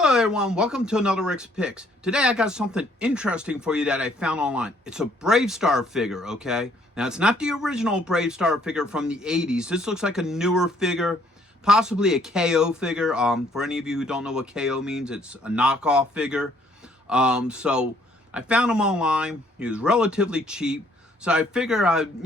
Hello everyone, welcome to another Rick's Picks. Today I got something interesting for you that I found online. It's a Bravestarr figure, okay? Now it's not the original Bravestarr figure from the 80s. This looks like a newer figure, possibly a KO figure. For any of you who don't know what KO means, it's a knockoff figure. So I found him online. He was relatively cheap. So I figure I'd,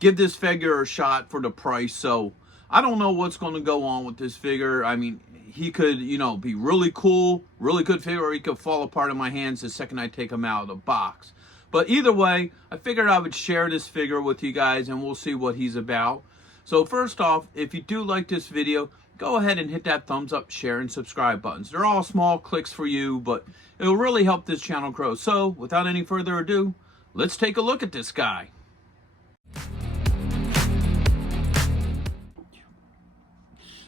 give this figure a shot for the price. So I don't know what's going to go on with this figure. I mean, he could, be really cool, really good figure, or he could fall apart in my hands the second I take him out of the box. But either way, I figured I would share this figure with you guys and we'll see what he's about. So first off, if you do like this video, go ahead and hit that thumbs up, share, and subscribe buttons. They're all small clicks for you, but it'll really help this channel grow. So without any further ado, let's take a look at this guy.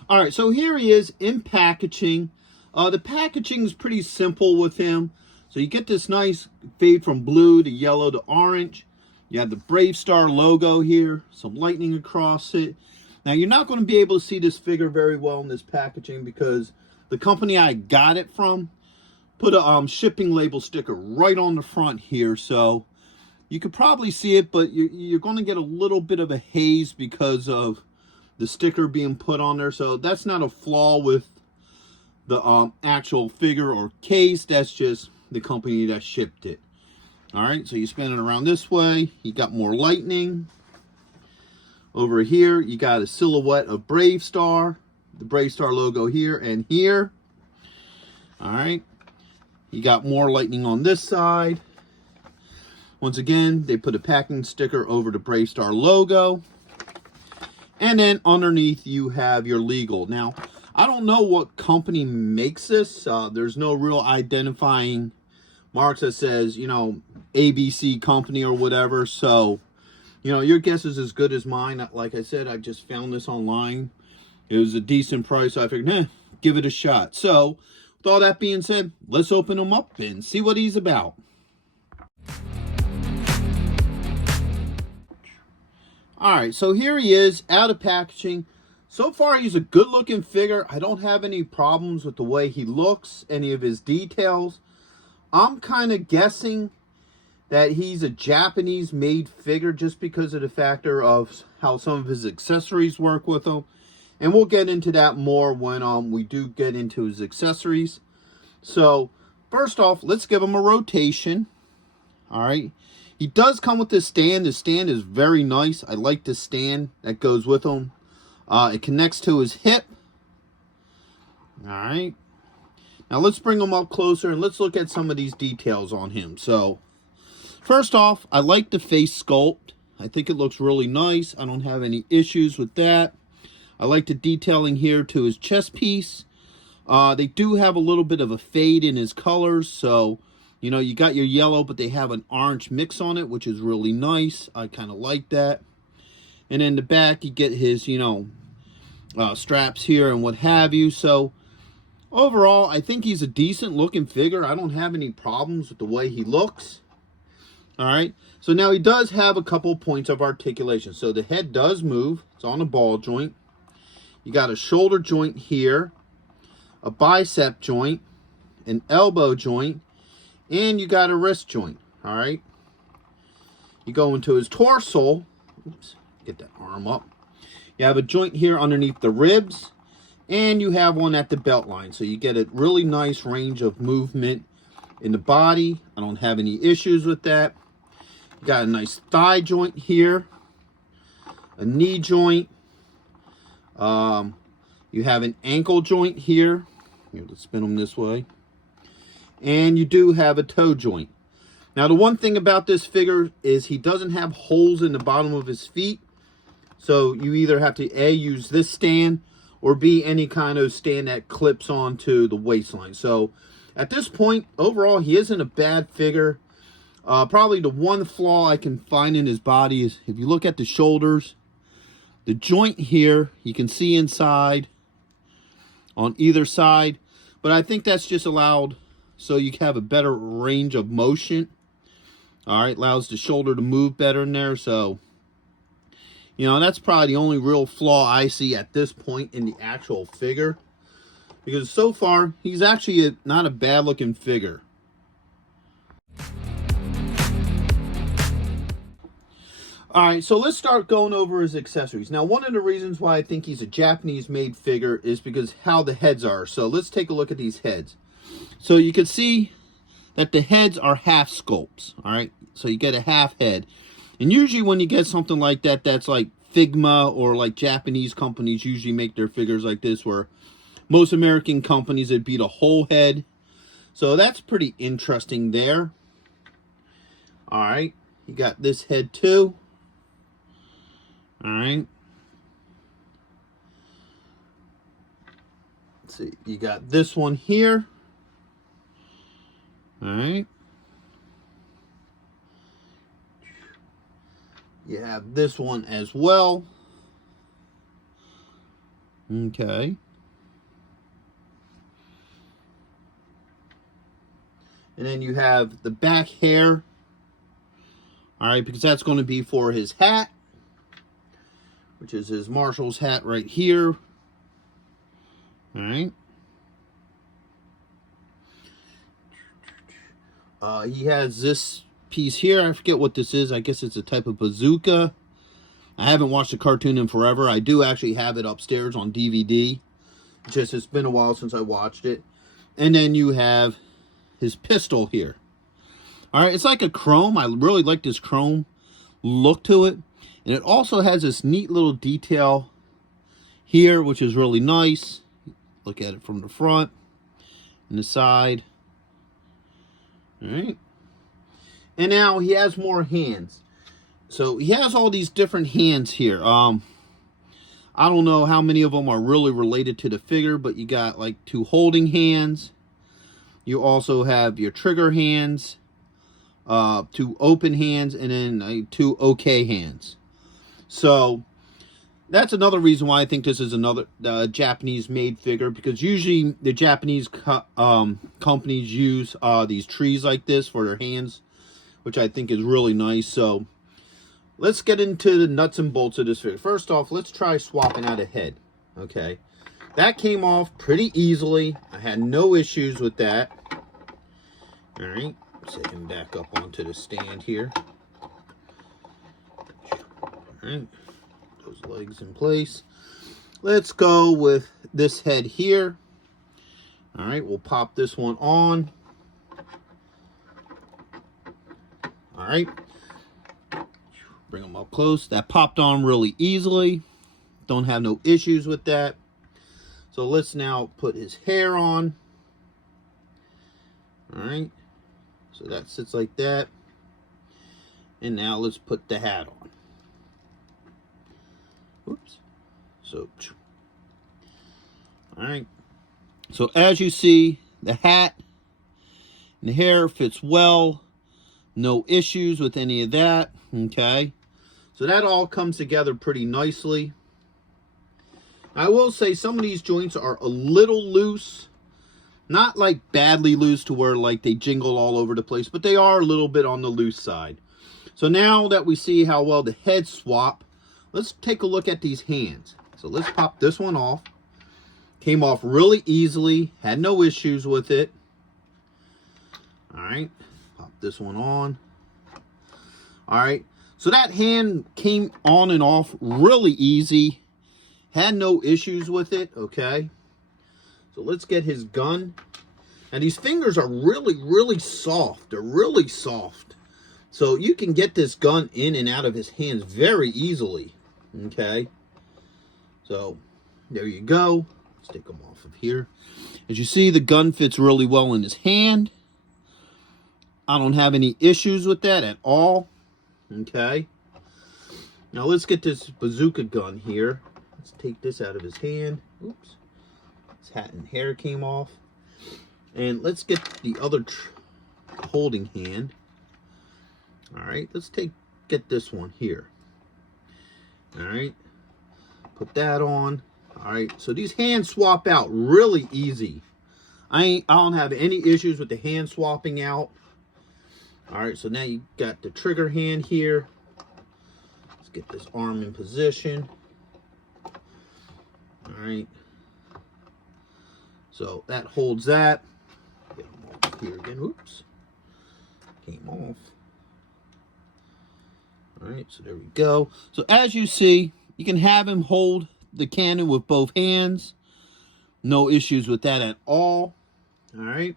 All right, so here he is in packaging. The packaging is pretty simple with him. So you get this nice fade from blue to yellow to orange. You have the Bravestarr logo here, some lightning across it. Now, you're not going to be able to see this figure very well in this packaging because the company I got it from put a shipping label sticker right on the front here. So you could probably see it, but you're going to get a little bit of a haze because of the sticker being put on there. So that's not a flaw with the actual figure or case. That's just the company that shipped it. All right, so you spin it around this way. You got more lightning. Over here, you got a silhouette of Bravestarr, the Bravestarr logo here and here. All right, you got more lightning on this side. Once again, they put a packing sticker over the Bravestarr logo. And then underneath you have your legal. Now, I don't know what company makes this. There's no real identifying marks that says, ABC company or whatever. So, your guess is as good as mine. Like I said, I just found this online. It was a decent price. So I figured, give it a shot. So, with all that being said, let's open him up and see what he's about. All right, so here he is out of packaging. So far, he's a good looking figure. I don't have any problems with the way he looks, any of his details. I'm kind of guessing that he's a Japanese made figure just because of the factor of how some of his accessories work with him. And we'll get into that more when we do get into his accessories. So first off, let's give him a rotation. All right. He does come with this stand. The stand is very nice. I like the stand that goes with him. It connects to his hip. All right. Now let's bring him up closer and let's look at some of these details on him. So first off, I like the face sculpt. I think it looks really nice. I don't have any issues with that. I like the detailing here to his chest piece. They do have a little bit of a fade in his colors, so you got your yellow, but they have an orange mix on it, which is really nice. I kind of like that. And in the back, you get his, straps here and what have you. So overall, I think he's a decent looking figure. I don't have any problems with the way he looks. All right. So now he does have a couple points of articulation. So the head does move. It's on a ball joint. You got a shoulder joint here, a bicep joint, an elbow joint, and you got a wrist joint. All right. You go into his torso. Oops, get that arm up. You have a joint here underneath the ribs, and you have one at the belt line. So you get a really nice range of movement in the body. I don't have any issues with that. You got a nice thigh joint here, a knee joint. You have an ankle joint here. Here, let's spin them this way. And you do have a toe joint. Now, the one thing about this figure is he doesn't have holes in the bottom of his feet. So you either have to A, use this stand, or B, any kind of stand that clips onto the waistline. So at this point, overall, he isn't a bad figure. Probably the one flaw I can find in his body is if you look at the shoulders, the joint here, you can see inside on either side. But I think that's just allowed so you have a better range of motion. All right, allows the shoulder to move better in there. So, that's probably the only real flaw I see at this point in the actual figure. because so far he's actually not a bad looking figure. Alright, so let's start going over his accessories. Now, one of the reasons why I think he's a Japanese-made figure is because how the heads are. So let's take a look at these heads. So you can see that the heads are half sculpts, alright? So you get a half head. And usually when you get something like that, that's like Figma, or like Japanese companies usually make their figures like this, where most American companies, it'd be the whole head. So that's pretty interesting there. Alright, you got this head too. Alright. Let's see, you got this one here. Alright. You have this one as well. Okay. And then you have the back hair. Alright, because that's going to be for his hat, which is his Marshall's hat right here. Alright. He has this piece here. I forget what this is. I guess it's a type of bazooka. I haven't watched the cartoon in forever. I do actually have it upstairs on DVD. Just it's been a while since I watched it. And then you have his pistol here. Alright, it's like a chrome. I really like this chrome look to it. And it also has this neat little detail here, which is really nice. Look at it from the front and the side. Alright. And now he has more hands. So he has all these different hands here. I don't know how many of them are really related to the figure, but you got like 2 holding hands. You also have your trigger hands, 2 open hands, and then 2 okay hands. So that's another reason why I think this is another Japanese-made figure, because usually the Japanese companies use these trees like this for their hands, which I think is really nice. So let's get into the nuts and bolts of this figure. First off, let's try swapping out a head. Okay, that came off pretty easily. I had no issues with that. All right, set him back up onto the stand here. All right, those legs in place. Let's go with this head here. All right, we'll pop this one on. All right, bring them up close. That popped on really easily. Don't have no issues with that. So let's now put his hair on. All right, so that sits like that. And now let's put the hat on. Oops. So, all right. So as you see, the hat and the hair fits well. No issues with any of that. Okay. So that all comes together pretty nicely. I will say some of these joints are a little loose. Not like badly loose to where like they jingle all over the place, but they are a little bit on the loose side. So now that we see how well the heads swap, let's take a look at these hands. So let's pop this one off. Came off really easily. Had no issues with it. Alright. Pop this one on. Alright. So that hand came on and off really easy. Had no issues with it. Okay. So let's get his gun. And these fingers are really, really soft. They're really soft. So you can get this gun in and out of his hands very easily. Okay. So there you go. Let's take him off of here. As you see, the gun fits really well in his hand. I don't have any issues with that at all. Okay. Now let's get this bazooka gun here. Let's take this out of his hand. Oops. His hat and hair came off. And let's get the other holding hand. All right. Let's get this one here. All right. Put that on. All right. So these hands swap out really easy. I don't have any issues with the hand swapping out. All right. So now you got the trigger hand here. Let's get this arm in position. All right. So that holds that. Get them off here again. Oops. Came off. Alright, so there we go. So as you see, you can have him hold the cannon with both hands. No issues with that at all. Alright.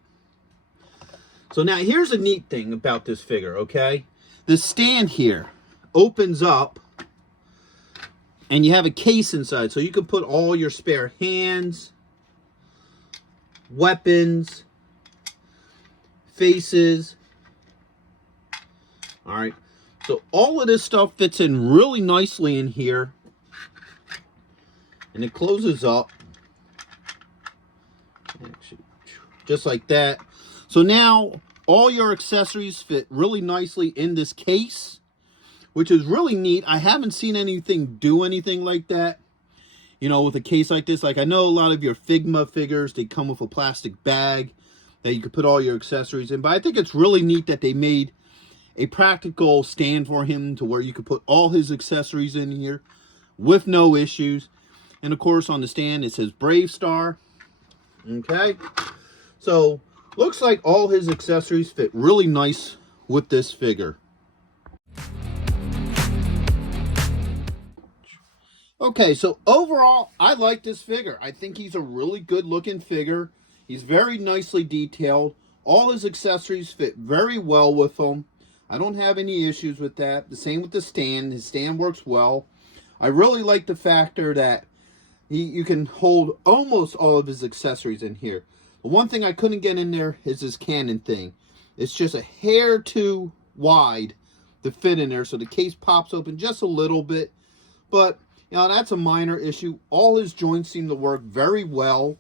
So now here's a neat thing about this figure, okay? The stand here opens up and you have a case inside. So you can put all your spare hands, weapons, faces. Alright. So all of this stuff fits in really nicely in here. And it closes up. Just like that. So now all your accessories fit really nicely in this case, which is really neat. I haven't seen anything do anything like that, you know, with a case like this. Like I know a lot of your Figma figures, they come with a plastic bag that you could put all your accessories in. But I think it's really neat that they made a practical stand for him to where you could put all his accessories in here with no issues. And of course on the stand it says Bravestarr. Okay, so looks like all his accessories fit really nice with this figure. Okay, so overall, I like this figure. I think he's a really good looking figure. He's very nicely detailed. All his accessories fit very well with him. I don't have any issues with that. The same with the stand. His stand works well. I really like the factor that you can hold almost all of his accessories in here. The one thing I couldn't get in there is his cannon thing. It's just a hair too wide to fit in there, so the case pops open just a little bit. But, you know, that's a minor issue. All his joints seem to work very well.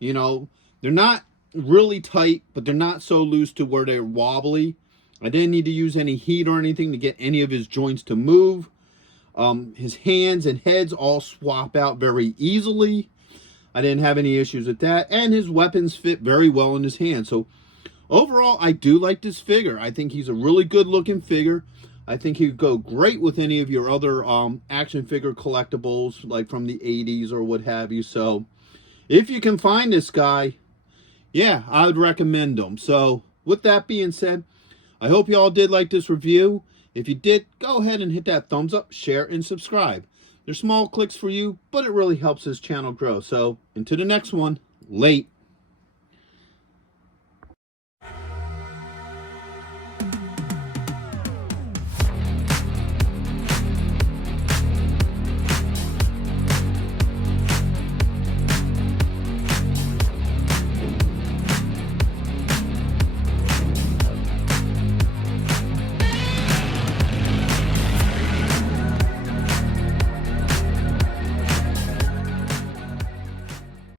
You know, they're not really tight, but they're not so loose to where they're wobbly. I didn't need to use any heat or anything to get any of his joints to move. His hands and heads all swap out very easily. I didn't have any issues with that. And his weapons fit very well in his hand. So overall, I do like this figure. I think he's a really good looking figure. I think he'd go great with any of your other action figure collectibles, like from the 80s or what have you. So if you can find this guy, yeah, I would recommend him. So with that being said, I hope you all did like this review. If you did, go ahead and hit that thumbs up, share, and subscribe. They're small clicks for you, but it really helps this channel grow. So, until the next one, late.